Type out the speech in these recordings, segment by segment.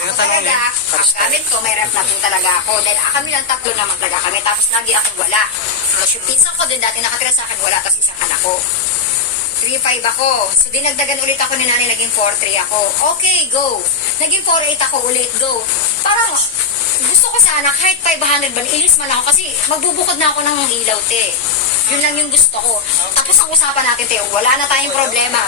Ako talaga, ang gamit ko, may ref na po talaga ako. Dahil kami lang tatlo naman talaga kami. Tapos lagi akong wala. Tapos yung pinsan ko din dati nakatira sa akin, wala. Tapos isang anak ko. 3-5 ako. So, dinagdagan ulit ako ni nanay, naging 4-3 ako. Okay, go. Naging 4-8 ako ulit, go. Parang, gusto ko sana, kahit 500 ba, ilis man ako kasi magbubukod na ako ng ilaw, te. Yun lang yung gusto ko. Tapos ang usapan natin, te, wala na tayong problema.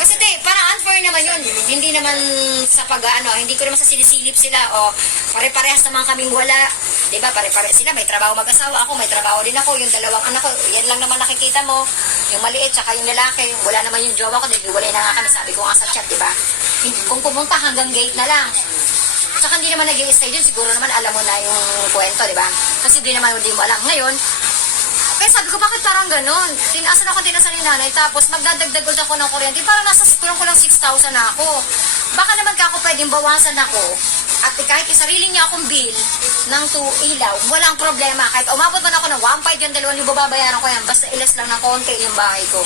Kasi, te, parang unfair naman yun. Hindi naman sa pag-ano, hindi ko naman sa sinisilip sila, o pare-parehas naman kaming wala. Diba, pare-parehas sila, may trabaho mag-asawa ako, may trabaho din ako, yung dalawang anak ko, yan lang naman nakikita mo. Yung maliit, tsaka yung lalaki, wala naman yung jowa ko, dahil wala na nga kami, sabi ko nga sa chat, diba? Kung pumunta hanggang gate na lang. Tsaka hindi naman nag-i-stay dun, siguro naman alam mo na yung kwento, diba? Kasi di naman hindi mo alam. Ngayon, kaya sabi ko, bakit parang ganon? Tinasan ni nanay, tapos magdadagdag ulit ako ng kuryente. Parang nasa kulang 6,000 na ako. Baka naman ka ako pwedeng bawasan ako. At kahit sarili niya akong bill ng ilaw, walang problema. Kahit umabot man ako ng 1.5 yung 2,000 babayaran ko yan. Basta ilas lang ng konti yung bahay ko.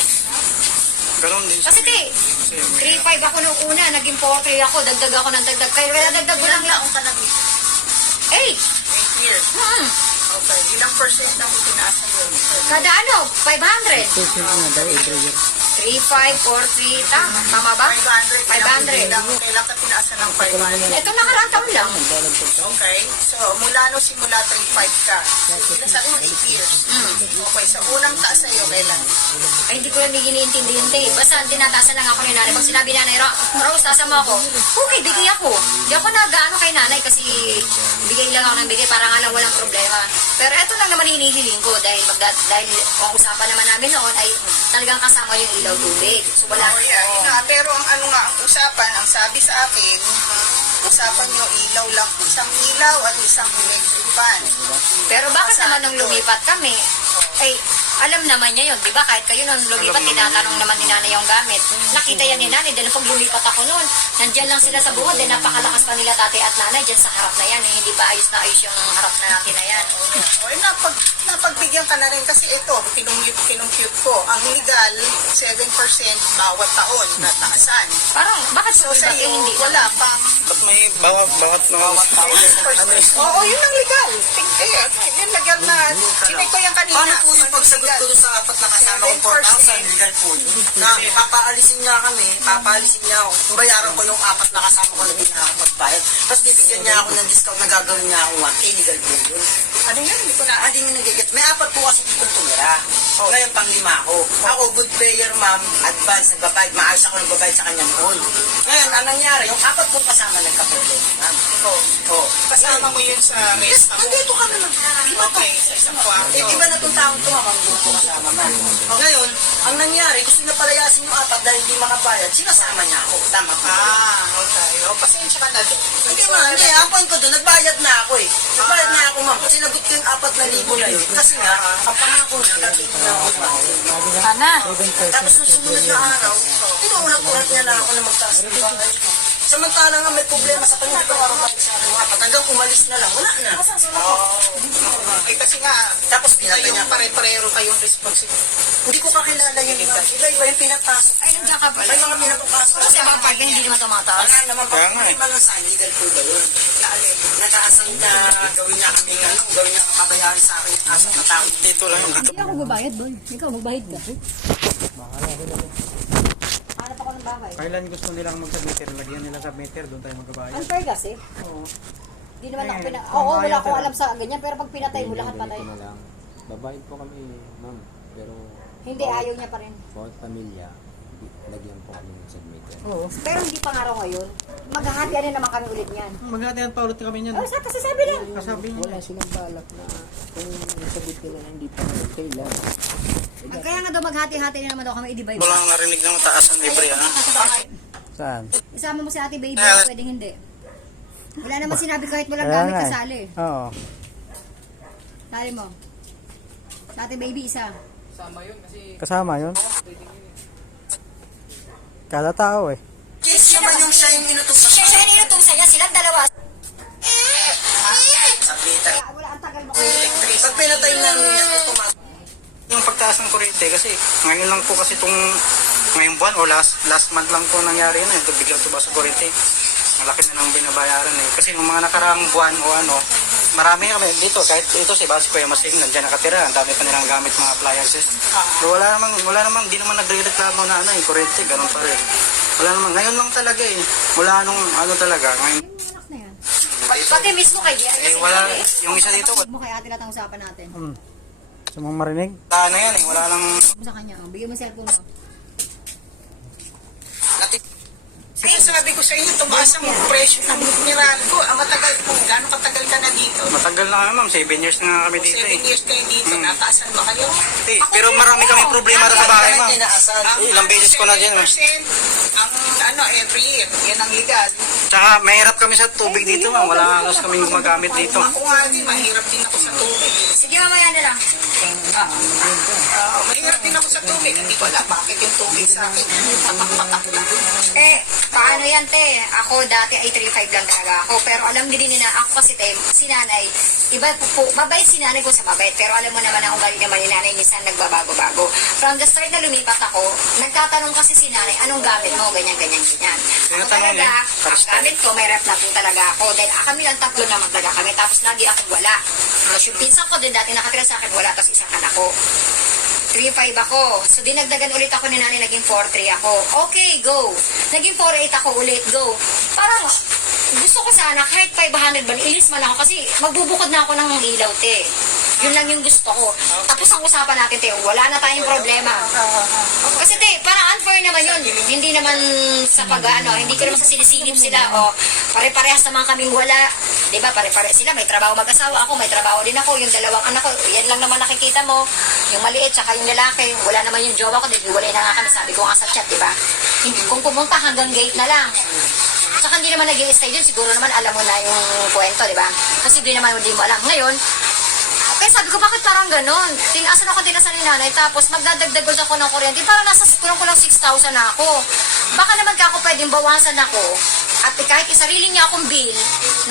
Ganun din siya. Kasi 3.5 ako nung una, naging 4.3 ako, dagdag ako ng dagdag. Kaya dagdag ko lang Ilang ka nag 8. 8 years. Okay. Ilang percent ang tinaasa yun? Kada 500. 3, 5, 4, 3, tama ba? 500. 500. Kailan ka tinaasa ng 500? Ito nakaraang taon lang. Okay. So, mula no simula 3.5 ka. Ilan sabi mo 8 years. Okay. So, unang taas sa'yo kailan? Ay, hindi ko lang iniintindi yun, te. Basta tinatasan lang ako ni nanay. Pag sinabi nanay, Rose, tasama ako. Okay, bigay ako. Hindi ako nag-ano kay nanay kasi bigay lang ako ng bigay para nga lang walang problema. Pero ito lang naman hinihiling ko dahil ang usapan naman namin noon ay talagang kasama yung ilaw tubig. So, wala. Oh, yeah. Yun nga. Pero ang ano nga, ang usapan, ang sabi sa akin, usapan nyo ilaw lang. Isang ilaw at isang electric fan. Pero bakit naman nung lumipat kami, ay, alam naman niya yun, di ba? Kahit kayo nung lumipat, tinatanong naman ni nanay yung gamit. Nakita yan ni nanay, dahil pag lumipat ako noon, nandyan lang sila sa bungad, dahil napakalakas pa nila tatay at nanay, dyan sa harap na yan, eh, hindi pa ayos na ayos yung harap na natin na yan. O, napagbigyan ka na rin kasi ito, kinumpute ko. Ang legal, 7% bawat taon na taasan. Parang, bakit So, sa sa iba iyo, hindi wala pang Ba't may bawat taon? 7%. Oo, yun ang legal. Yun legal na, sinay ko yung kanina. Paano po yung pagsagot ko doon sa apat na kasama kong 4,000? Legal po yun. Na papaalisin niya kami, papaalisin niya ako. Bayaran ko yung apat na kasama ko na hindi na ako magbayad. Tapos bibigyan niya ako ng discount na gagawin niya ako 1K, legal po yun. Ano yun? Hindi ko na. Hindi nyo nagigit. May apat po kasi itong tumira. Ngayon pang-5 ako. Ako, good player ma'am, advance, nagbabayad, maayos ako nagbabayad sa kanyang phone. Ngayon, ang nangyari, yung apat kong kasama nagka-problema ma'am. Oo. Kasama mo yun sa Yes, nandito ka na lang. Okay, sa isang kwarto. Iba na itong taong ito, ma'am, ang grupo kasama ma'am. Ngayon, ang nangyari, gusto niya palayasin yung apat dahil hindi makabayad, sinasama niya ako. Tama pa. Okay. O, pasensya ka na doon. Hindi ma'am, hindi. Ang point ko doon, nagbayad na ako eh. Nagbayad na ako ma'am. Sinagot ko yung 4,000 na yun. Kasi nga, ang pangako na, tatingin na ako ma'am. Sana. Tapos nung sumunod na araw, tinuulat-ulat niya na ako na magtaas ng bahay. Samantala nga may problema sa kanya, hindi ko marunong sa akin yung apat. Hanggang umalis na lang, wala na. Eh, kasi nga, Tapos pinatay niya yung pare-parero kayong responsibility. Hindi ko kakilala yung iba. Iba-iba yung pinapasok. Ay, nandiyan ka pala. May mga pinapapasok. Kasi ibang parte, hindi naman tumataas. Wala naman Kaya nga eh. problema lang sa akin, legal po ba yun? Nataasan na gawin niya kami gawin niya kabayaran sa akin yung asang na tao. Dito lang yung dito. Hindi ako magbabayad, boy. Ikaw, magbayad ka. Hanap ako ng bahay. Kailan gusto nilang mag-submitter, lagyan nila sa meter, doon tayo magbabayad. Unfair kasi. Oo. Hindi naman ako Eh, Oo, wala pambayad akong ka. alam sa ganyan. Pero pag pinatay mo, lahat patay. Ganito na lang. Babayad po kami, ma'am. Pero Hindi, ayaw niya pa rin. bawat pamilya, lagyan po kami ng submitter. Oo. Pero hindi pa nga raw ngayon. Maghahatian na naman kami ulit niyan. Maghatihan pa ulit kami niyan. Oh, kasi sabi lang. Kasabi niya. Wala silang balak na kung nasagot nila na hindi pa okay lang. Kaya nga daw maghati-hati na naman daw kami i-divide. Wala kang narinig ng mataas ang libre, ha? Saan? Isama mo si ate baby, pwedeng hindi. Wala naman sinabi kahit walang gamit kasali. Oo. Sali mo. Sa ate baby, isa. Kasama yun? Kada tao eh. Yes, naman yung siya yung inutusan. Siya inutong sa'yo, silang dalawa. Sabitan. Wala ang tagal mo. Pag pinatay namin yan, automatic. Yung pagtaas ng kuryente, kasi ngayon lang po kasi itong ngayong buwan o last month lang po nangyari yun, yung bigla tuba sa kuryente. Malaki na nang binabayaran eh. Kasi nung mga nakaraang buwan o ano, marami kami dito. Kahit ito si Basi Kuya Masing, nandiyan nakatira. Ang dami pa nilang gamit mga appliances. Pero wala namang, di naman nagre-reklamo na ano eh, kurente, ganun pa rin. Wala namang, ngayon lang talaga eh. Mula nung ano talaga, ngayon. Anak na yan. Pati mismo kay Gia. Eh, wala, yung isa dito, Huwag mo kay ate lahat ang usapan natin. Gusto mong marinig? wala na yan eh. Wala lang, Mo sa kanya. Bigyan mo yung cellphone mo. Ay, sabi ko sa inyo, tumaas ang presyo ng Meralco. Ang matagal po, gano'ng katagal ka na dito? matagal na kami ma'am. 7 years na nga kami dito 7 eh. years kayo dito, nataasan ba kayo? Eh, pero marami kami problema rin sa bahay ma'am. Tinaasan. Ilang beses ko na din ma'am. 7% ang every year, yan ang legal. Tsaka mahirap kami sa tubig dito ma'am. Wala halos kami gumagamit dito. Ako nga din, mahirap din ako sa tubig. Sige, mamaya na lang. Mahirap din ako sa tubig. Hindi ko alam bakit yung tubig sa akin. Tapak-patak lang. Eh, paano yan, te? Ako dati ay 3.5 lang talaga ako. Pero alam din nila, ako kasi, te, si nanay, iba po, mabait si nanay ko sa mabait. Pero alam mo naman ang ugali naman ni nanay, minsan nagbabago-bago. From the start na lumipat ako, nagtatanong kasi si nanay, anong gamit mo? Ganyan, ganyan, ganyan. Ako Tinatanong talaga, eh, ang gamit ko, may rep na po talaga ako. Dahil kami lang tatlo naman talaga kami. Tapos lagi akong wala. Tapos yung pinsan ko din dati nakatira sa akin, wala. Tapos isang anak ko. 3.5 ako. So, dinagdagan ulit ako ni nanay, naging 4.3 ako. Okay, go. Naging 4.8 ako ulit, go. Parang, gusto ko sana, kahit 500 ba, ilis man ako kasi magbubukod na ako ng ilaw, te. Yun lang yung gusto ko. Tapos ang usapan natin, te, wala na tayong problema. Kasi, te, parang unfair naman yun. Hindi naman sa pag-ano, hindi ko naman sa sinisilip sila. O, pare-parehas naman kaming wala. Diba, pare-pare sila. May trabaho mag-asawa ako, may trabaho din ako. Yung dalawang anak ko, yan lang naman nakikita mo. Yung maliit, tsaka yung lalaki. Wala naman yung jowa ko, dahil wala na nga kami. Sabi ko nga sa chat, diba? Kung pumunta hanggang gate na lang. Tsaka hindi naman nag-i-stay dun. Siguro naman alam mo na yung kwento, diba? Kasi hindi naman hindi mo alam. Ngayon, kaya sabi ko, bakit parang ganon? Tinasan ni nanay, tapos magdadagdag ulit ako ng kuryente. Parang nasa kulang 6,000 na ako. Baka naman ka ako pwedeng bawasan ako. At kahit isarili niya akong bill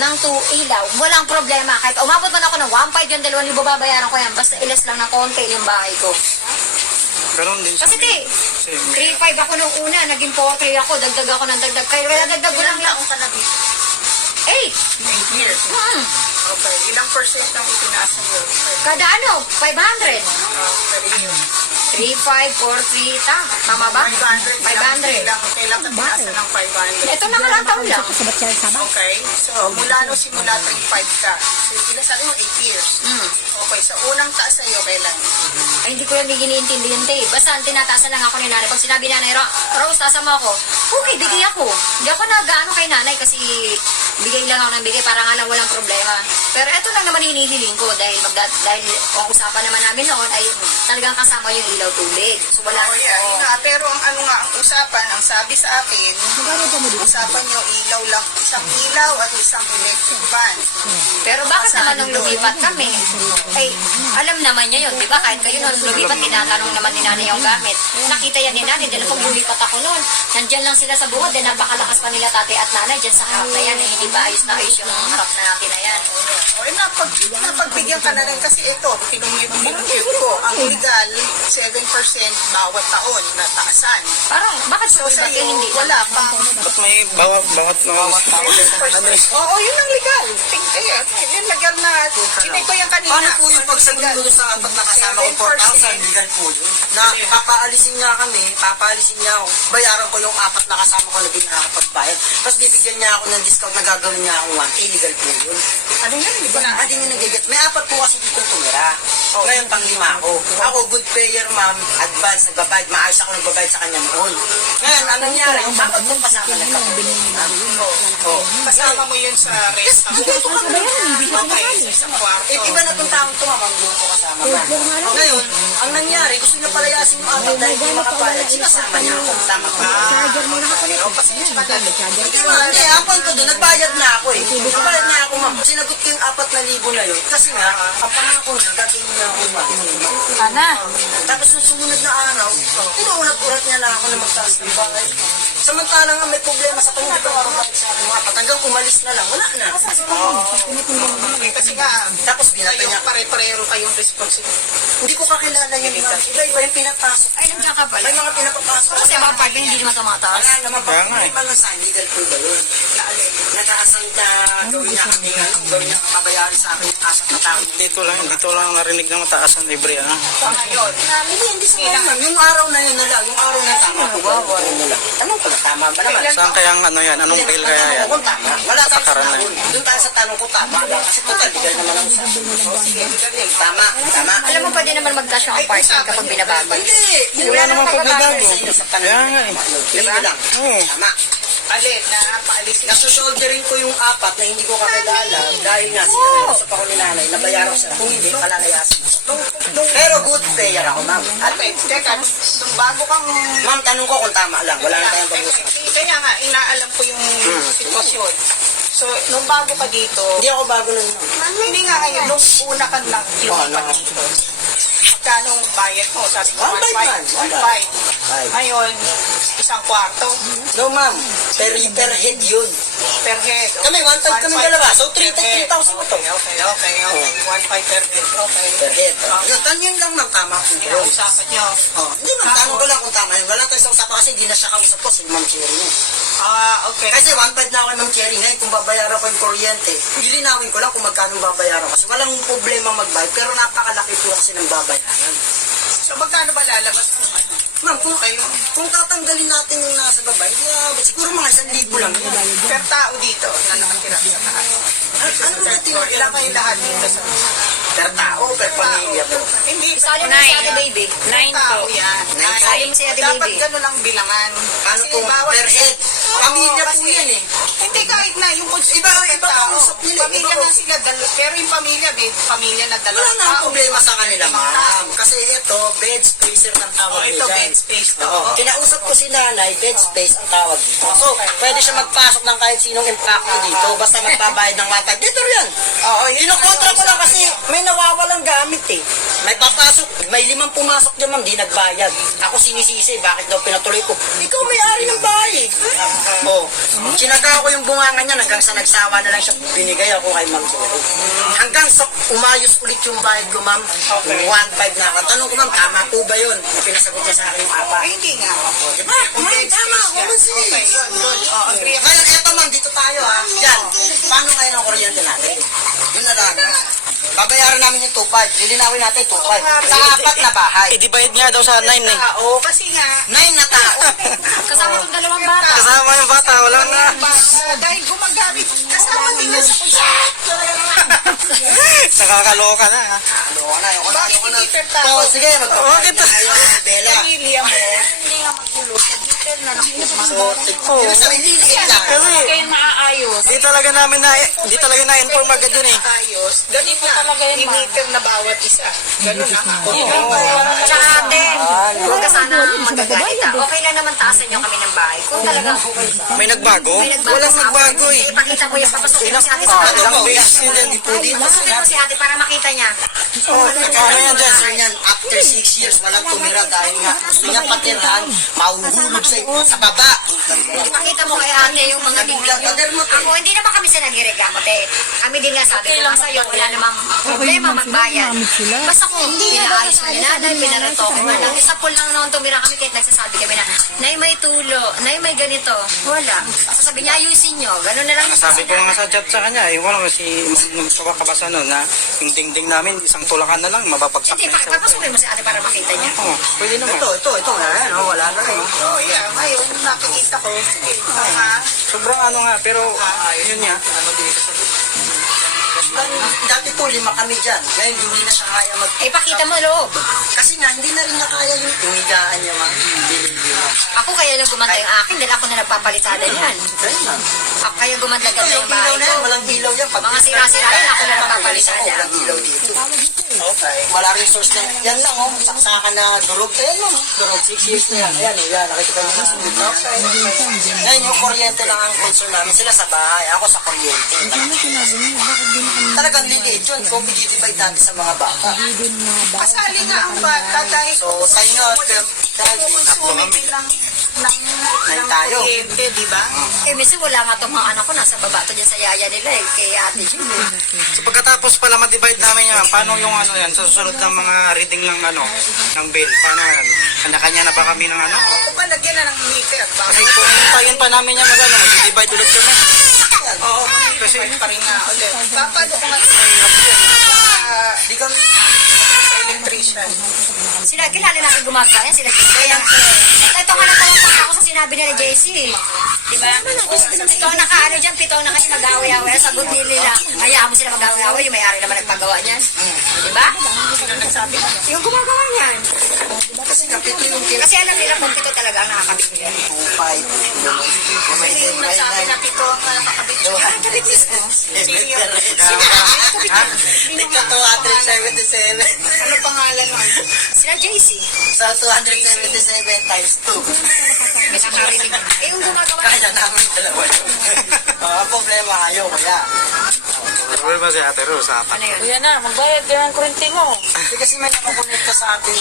ng 2 ilaw, walang problema. Kahit umabot man ako ng 1.5 yung 2,000 babayaran ko yan. Basta ilas lang ng konti yung bahay ko. Ganon din sa Kasi amin. di, Kasi 3.5 ako nung una, naging 4.3 ako, dagdag ako ng dagdag. Kaya dagdag ko lang lang. Taong ka na dito? 8. 8 years. Okay. Ilang percent ang itinaas niyo? Kada ano, 500. Per year. 3, 5, 4, 3, tama ba? 500. 500. Kailan ka tinaasan ng 500? Ito nakarang taon lang. Okay. So, mula no simula 35 ka. So, ilan sabi mo 8 years. Okay. So, unang taas sa'yo kailan? Ay, hindi ko yan iniintindihan, te. Basta tinatasan lang ako ni nanay. Pag sinabi nanay, Rose, tasan mo ako. Okay, bigay ako. Hindi ako nag-ano kay nanay kasi bigay lang ako ng bigay para nga lang walang problema. Pero ito lang naman hinihiling ko dahil ang usapan naman namin noon ay talagang kasama yung ilaw tubig. So, wala Oh, yeah. Yun nga. Pero ang ano nga, ang usapan, ang sabi sa akin, usapan nyo ilaw lang, isang ilaw at isang electric fan. Pero bakit naman nung lumipat kami? Ay, alam naman niya yun, di ba? Kahit kayo nung lumipat, tinatanong naman ni nanay yung gamit. Nakita yan ni nanay, dahil pag lumipat ako noon, nandyan lang sila sa bungod, dahil napakalakas pa nila tatay at nanay, dyan sa harap na yan, eh, hindi ba ayos na ayos yung harap na natin na yan. O, napagbigyan ka na rin kasi ito, pinumute ko. Ang legal, 7% bawat taon na taasan. Parang, bakit So, sa sa'yo, hindi? wala pang ba't may bawat taon? 7%. Oo, yun ang legal. Yung legal na, kinay ko yan kanina. Paano po yung pagsagot doon sa apat na kasama ko 4,000? Legal po yun. Na papaalisin nga kami, papaalisin niya ako. Bayaran ko yung apat na kasama ko na di nakakapagbayad. Tapos bibigyan niya ako ng discount na gagawin niya akong 1K. Legal po yun. Ano yan? Hindi ko na. Hindi nyo nagiget. May apat po kasi dito tumira. Ngayon pang 5 ako. Ako good payer ma'am, advance, nagbabayad. Maayos ako nagbabayad sa kanya noon. Ngayon, ano nangyari? Yung apat ko kasama na kami. Kasama mo yun sa rest house. Okay, sa kwarto. Iba na itong taong ito, mamang doon ko kasama ba. Ngayon, ang nangyari, gusto niya palayasin yung apat dahil hindi makapalag. Sinasama niya ako. Tama ba? O, pasensya ka na. Hindi, ang point ko doon, nagbayad na ako eh. Nagbayad na ako, ma'am. Sinagot ko yung 4,000 na yun. Kasi nga, ang pangako niya, gagawin niya ako Ana. Tapos nung sumunod na araw, tinuulat-ulat niya na ako na magtaas ng bahay. Samantalang nga may problema sa kanya, ito ang babalik sa akin mga hanggang umalis na lang, wala na. Okay, kasi nga, Tapos binata niya. kayong pare-pareho kayong responsibility. Hindi ko kakilala yun, ma'am. Iba-iba yung pinapasok. Ay, nandiyan ka pala. May mga pinapapasok. Kasi mga parking hindi naman tumataas. Wala naman pa. Kaya nga eh. May mga sign, legal po ba yun? Nataasan na gawin niya kami, gawin niya kabayari sa akin yung asap na tao. Dito lang narinig na mataas ang libre, ano? Sa ngayon, Hindi sa ngayon. Yung araw na yun na lang, yung araw na tama po ba? Tanong ko na, tama ba naman? Saan kaya ang ano yan? Anong bill kaya yan? Kung tama. Wala tayo sa Patakaran na tanong. Doon tayo sa tanong ko tama. Kasi total, legal naman ang usapan. Tama, tama. Alam mo, pwede naman mag-cash ang parking kapag binabago. Hindi. Wala namang pagbabago. Kaya nga eh. Diba lang? Oo. Tama. alin na paalisin. Nasusolderin ko yung apat na hindi ko kakilala dahil nga sinasap ako ni nanay, nabayaran ko sila. Kung hindi, palalayasin ko. Pero good payer ako, ma'am. Ate, teka, nung bago kang... Ma'am, tanong ko kung tama lang. Wala na tayong pag-usap. Kaya nga, inaalam ko yung sitwasyon. So, nung bago ka dito, Hindi ako bago nun. hindi nga ngayon, nung una ka lang lumipat dito, magkano ang bayad mo? Sabi ko, 1.5 man. 1.5. Ngayon, isang kwarto No, ma'am. Per head yun. per head. Kami, 1.5 kami dalawa. So, 3,000 mo to. Okay. 1.5 per head. Okay. Per head. Yun, tanyan lang ng tama po. Pinausapan nyo. Oh, hindi ma'am, tanong ko lang kung tama yun. Wala tayo sa usapan kasi hindi na siya kausap ko, si Ma'am Cherry niya. Okay. Kasi 1.5 na ako kay Ma'am Cherry ngayon, kung babayaran ko yung kuryente, gilinawin ko lang kung magkano babayaran ko. Kasi walang problema magbayad, pero napakalaki po kasi ng babayaran. So, magkano ba lalabas kung ano? Ma'am, kung tatanggalin natin yung nasa baba, hindi siguro mga 1,000 lang yun. Per tao dito na nakatira sa taas. Ano ba natin yung Ilan kayo lahat dito sa per tao, per pamilya po? Hindi, Isali mo si Ate Baby. per tao yan. Isali mo si Ate Dapat Baby. gano'n ang bilangan. Ano Kasi po, bawat per head? Pamilya po kasi- yan eh. Hindi kahit na yung Iba ang usap nila, Pamilya iba na sila, pero yung pamilya, pamilya na Wala dalawang na ang problema sa kanila, ma'am. Kasi ito, bed spacer ng tawag Ito, nila. bed space to. Oo. Kinausap ko si nanay, bed space ang tawag dito. So, pwede siya magpasok ng kahit sinong impacto dito, basta magbabayad ng watag. Dito yan. Oo, Kinukontra ko lang kasi may nawawalang gamit eh. May papasok, may 5 pumasok dyan, ma'am, di nagbayad. Ako sinisisi, bakit daw pinatuloy ko? Ikaw may-ari ng bahay eh. Oh, sinaga ko yung bunganga niya hanggang sa nagsawa na lang siya, binigay ako kay Ma'am Cherry. Hanggang sa umayos ulit yung bayad ko, ma'am. 1.5 na ako. Tanong ko, ma'am, tama po ba yun? Pinasagot niya sa akin yung apa. Ay, hindi nga. Diba? Ma'am, tama. Woman Okay, yun. Agree ako. Ngayon, eto ma'am, dito tayo ha. Yan. Paano ngayon ang kuryente natin? Yun na lang. Babayaran namin yung 2.5. Lilinawin natin yung 2.5. Sa apat na bahay. Eh, di bayad nga daw sa 9 eh. Oo, kasi nga, 9 na tao. Kasama itong dalawang bata. Kasama yung bata, wala na. dahil gumagamit, kasama nila sa kusa. Nakakaloka na ha. Ano ka na? Ayoko na. Bakit Ayoko na. hindi per tao? Oh, sige, magpapalit na kayo. Bella. Pamilya mo. Hindi nga magulo. Sa detail na nakikita. So, hindi na sabi, liliit lang. Kasi, Kayo maaayos. di talaga na-inform agad yun eh. Ayos. Ganun na. I-meter na bawat isa. Ganun na. Tsaka ate, huwag ka sana magagalita. Okay lang naman taasan nyo kami ng bahay. Kung talagang May nagbago? may nagbago Walang sa nagbago akin, eh. ipakita mo yung papasukin mo si ate sa Ilang bahay. beses yun yan. Papasukin mo si ate para makita niya. Oh, ano yan dyan? Sir yan, after 6 years, walang tumira dahil nga gusto niya patirhan, mahuhulog sa baba. Ipakita mo kay ate yung mga Nagulat ka din mo. Ako, hindi naman kami sila nagreklamo, te. Kami din nga sabi ko lang sa'yo, wala namang problema magbayad. Basta kung pinaayos mo ni nanay, pinarato ko nga lang. Isa po lang naman tumira kami kahit nagsasabi kami na, Nay, may tulo, Nay, may ganito. Wala. Sabi niya, ayusin nyo. Ganun na lang. Sabi ko nga sa chat sa kanya, wala kasi nung kabasa nun na yung dingding namin, isang tulakan na lang, mababagsak Hindi, na siya. papasukin mo si ate para makita niya. Oh, pwede naman. Ito na yan, wala na rin. Oh, yeah. Ngayon, nakikita ko. Sige, Sobrang ano nga, pero yun nga. Dati po, 5 kami dyan. Ngayon, hindi na siya kaya mag... Eh, pakita mo loob. Kasi nga, hindi na rin nakaya yung tumigaan niya mag-delivery. Ako kaya lang gumanda yung akin dahil ako na nagpapalitada yan. Ako kaya gumanda Ito, ganda yung yung bahay ilaw na yan, ko. walang ilaw yan. Pag Mga sira-sira yan, ako na nagpapalitada. walang ilaw dito. Okay. Wala rin source ng, yan lang oh, saksakan na durog. Ayan mo, durog, 6 years na yan. Ayan oh, yan, nakita ko na sunod na. Ngayon yung kuryente lang ang concern namin. Sila sa bahay, ako sa kuryente. Talagang liliit yun. Kung i-divide natin sa mga bata. Kasali nga ang bata dahil So, tayo nga, dahil konsumi din ng tayo. kuryente, di ba? Minsan wala nga itong mga anak ko, nasa baba to dyan sa yaya nila kay Ate Jim. So pagkatapos pala ma-divide namin yan, paano yung ano yan, sa susunod ng mga reading ng ng bill, paano yan? Kanya-kanya na ba kami ng ano? Kung ba lagyan na ng meter, Kasi kung hintayin pa namin yan mag-divide ulit kami. Oo, kasi pa rin nga ulit. Paano kung di kami sa electrician? Sila, kilala natin gumagawa yan, sila. Kaya, ito nga natawapak ako sa sinabi nila JC. Diba? Ito ang nakaano dyan, pito na kasi mag-away-away. Sagot nila, hayaan mo sila mag-away-away, yung may-ari naman nagpagawa niyan. Diba? Nagsabi ko. Yung gumagawa niyan. kasi kapito yung Kasi alam nila kung pito talaga ang nakakabigyan. 2.5. Kasi yung nagsabi na pito ang nakakabit siya. Nakakabit mismo. Ika 277. Ano pangalan nun? Sila JC. Sa 277 times 2. May nakarinig. Yung gumagawa Kaya namin dalawa yun. Problema kayo, kaya. Problema si Ate Rose, ano yun? Kuya na, magbayad ka ng kurente mo. Kasi may nakakonekta sa atin.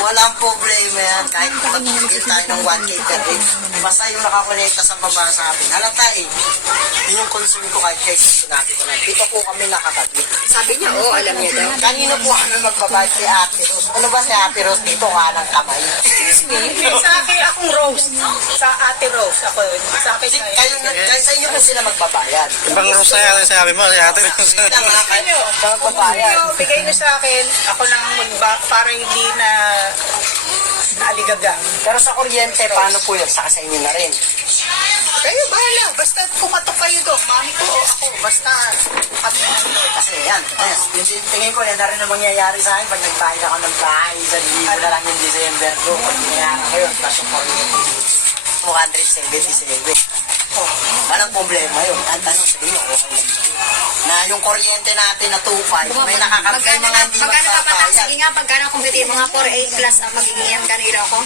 Walang problema yan. Kahit mag-bill tayo ng 1K per day. Basta yung nakakonekta sa baba sa atin. Halata eh. Yun yung concern ko kahit kayo sinabi ko na. Dito po kami nakakabit. Sabi niya, oo, alam niya daw. Kanino po kami magbabayad si Ate Rose? Ano ba si Ate Rose dito? Kanang kamay. Sa akin, akong Rose. Sa Ate Rose. Ako yun. Sa akin siya. Kayo sa inyo po sila magbabayad. Ibang Rose na yan, sabi mo, si Ate Rose. Lang ha, kayo. Sa Kung magbabayad. bigay niyo sa akin, ako lang para hindi na aligaga. Pero sa kuryente, paano po yun? Saka sa inyo na rin. Kayo, bahala. Basta pumatok kayo doon. Mami ko o ako. Basta kami na doon. Kasi yan, yung tingin ko, yan na rin ang mangyayari sa akin pag nagbayad ako ng bahay, isang libo na lang yung December ko. Pag nangyayari ngayon, tapos yung kuryente, 277. Oh, walang problema yun. Ang tanong sa inyo, okay lang ba yun? Na yung kuryente natin na 2.5, may nakakabay mga hindi Magkano pa patak? magsabayad. Sige nga, pagkano kung bitin mga 4-8 plus ang magiging yan kanila ko.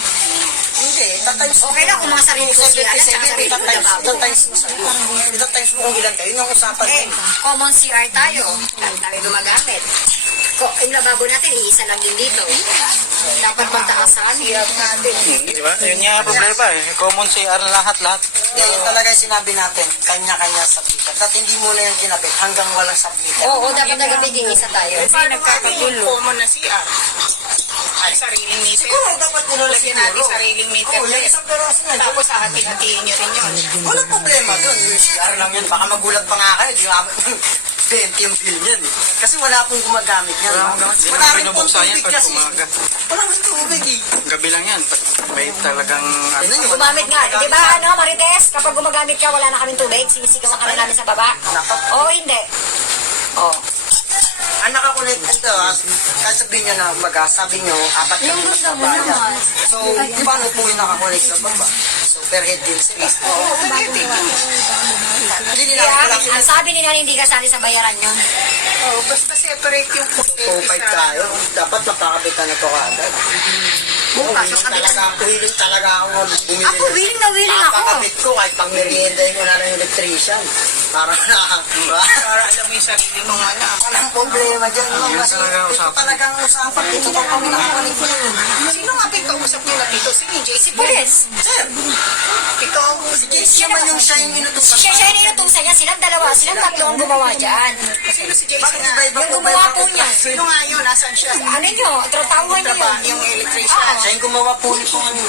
Hindi, tatimes Okay lang kung mga sarili ko sila, alam, tsaka sarili ko lababo. Itatimes mo kung ilan kayo, yun yung usapan Eh, din. common CR tayo. Tayo gumagamit. Yung lababo natin, iisa lang din dito. Dapat magtaasan. Hirap natin. Di ba? Yun nga ang problema eh. Common CR lahat. Hindi, yun talaga yung sinabi natin, kanya-kanya submitter. At hindi muna yung kinabit hanggang walang submitter. Oo, dapat nagabiging isa tayo. Paano magiging common na CR? Ay, sariling meter. Siguro, dapat nila Lagyan natin sariling meter. Oo, yung isang peraso na. Tapos hahati-hatiin nyo rin yun. Walang problema doon. Yung CR lang yun. Baka magulat pa nga kayo. Di ba? 20 yung bill yan eh. Kasi wala pong gumagamit yan. Wala rin pong Binubuksan yan tubig pag kasi. umaga. Wala rin tubig eh. Gabi lang yan. Pag may talagang... Tignan nyo, Gumamit nga. Di ba, ano, Marites? Kapag gumagamit ka, wala na kaming tubig. Sinisigawan ka na namin sa baba. Oo, hindi. Oo. Ang nakakulit ito, kahit sabihin nyo na sabi nyo, 4 Yung kami gusto mo magbabayad. naman. So, paano po yung nakakulit sa baba? So, per head din sila. Hindi nila Kaya, ang sabi nila hindi kasali sa bayaran yun. Oh, basta separate yung kuryente 2.5 tayo. Dapat mapakabitan na to kaagad. Bukas, Willing kakabit talaga, willing talaga ako bumili. Ako, willing na willing ako. Papakabit ko kahit pang merienda mo na ng electrician. Para na, Para alam mo yung sarili mo nga na. walang problema dyan. Yun Kasi talaga ito usapan. talagang usapan. Ito to kami nakakulit ko yun. Sino nga pinakausap nyo na pito? Si JC Pulis. Sir, Pito. si JC naman yung siya yung inutusan. Siya na inutusan niya. Silang dalawa. Silang tatlo ang gumawa dyan. Sino si JC Bakit nga? iba-iba Yung po ba gumawa yung po niya. Sino nga yun? Nasaan siya? Ano nyo? Tratawan nyo Trabaho yun. yung electrician. Siya yung gumawa po nito ano.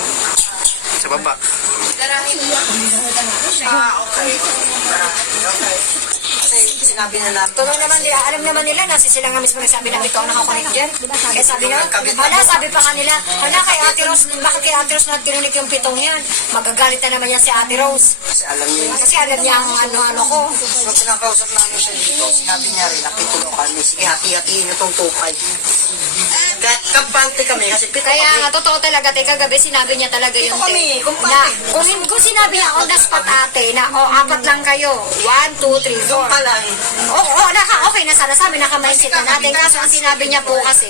Sa baba. Okay. Kasi sinabi na natin. Tuloy naman nila, alam naman nila na sila nga mismo nagsabi na ito ang nakakunik dyan. Kaya sabi na, hala, sabi pa nga nila, hala kay Ate Rose, bakit kay Ate Rose nagtinunik yung pitong yan? Magagalit na naman yan si Ate Rose. Kasi alam niyo yun. Kasi alam niya ang ano-ano ko. Nung kinakausap namin siya dito, sinabi niya rin, nakitulo kami. Sige, hati-hatiin niyo tong 2.5. Kahit kampante kami, kasi pito Kaya kami. nga, totoo talaga, kagabi sinabi niya talaga yun. Ito kami, na, kung sinabi niya on the spot ate, na apat lang kayo, 1, 2, 3, 4. Pa lang. Oo, okay na sana sa amin, naka-mindset na natin. Kaso ang sinabi niya po kasi,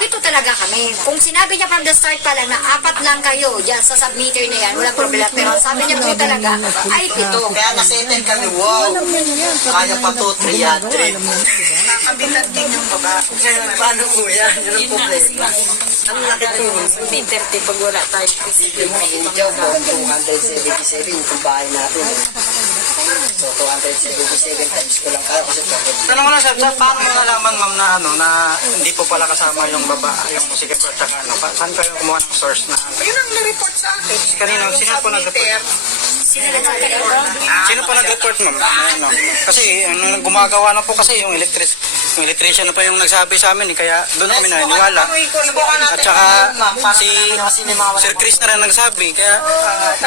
ito talaga kami. Kung sinabi niya from the start pa lang na 4 lang kayo dyan sa submitter na yan, walang problema. Pero ang sabi niya po talaga ay 7. Kaya nasettle kami, wow. Kaya pa to, 300. Nakabitan din yung babae. Ngayon, paano po yan? Yun ang problema. Ang laki na yun. May 30 pag wala tayo. Ikaw po, 277 yung bahay natin. So, 277 times ko lang kaya kasi Tanong ko lang, sir, paano mo nalaman, ma'am, na ano, na hindi po pala kasama yung yung music at saka ano, saan kayo kumuha ng source na ano? Yun ang nireport sa akin. Kanino? Yung Sino po submitter, Sino po nag-report, ma'am? Ano? Kasi ano, gumagawa na po kasi yung electrician na pa yung nagsabi sa amin, kaya doon kami naniniwala. At saka si Sir Chris na rin nagsabi, kaya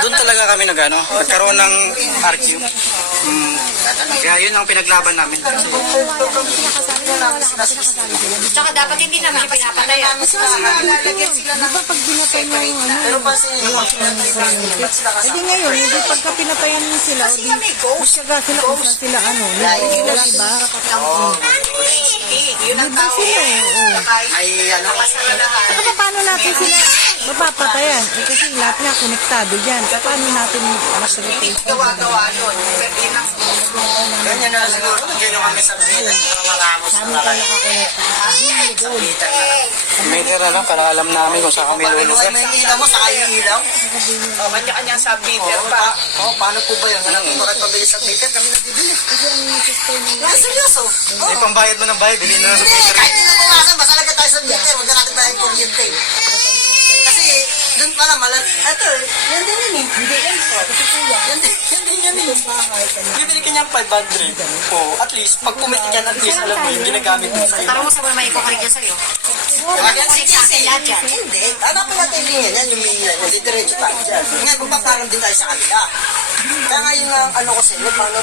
doon talaga kami nagkaroon ng argue. Kaya yun ang pinaglaban namin. Tsaka dapat hindi naman siya pinapatayan. lalagyan sila ng separate na. Pero pa si Hindi ngayon, hindi pagka pinatayan mo sila, o di, May ghost. syaga sila kung saan sila ano. Wala ba? Yun ang tao. ay ano, Saka paano natin sila mapapatayan? Eh, kasi lahat nga konektado dyan. Paano natin masagot? Gawa-gawa yun. Pero yun ang ganyan na lang siguro. Ganyan kami sa bilan. Para maramos na lang. Meter na lang, para alam namin kung saan kami Pag lulugar. mo yung ilaw mo, saka yung ilaw. kanya-kanyang submitter pa. Paano po ba yun? Alam mo, bakit pabili sa meter? Kami nagbibili. Seryoso? May pambayad mo ng bayad, bilhin na lang sa Hindi, meter. kahit hindi na pumasok, basta lagay tayo sa meter, huwag na natin tayo kuryente. Kasi, doon pala malat, eto, yan din yun eh. Hindi yan po. Yan din yan eh. Bibili ka niyang 500. O, at least, pag kumiti ka at least, alam mo yun, ginagamit mo sa'yo. Tara mo sa mga ikukurik dyan sa'yo. Lagyan Kukurik sa akin lahat yan. Hindi. Hanapin natin yung linya yan, yung may ilan. Hindi, diretso tayo dyan. Ngayon, magpaparang din tayo sa kanila. Kaya nga yung ano ko sa inyo, paano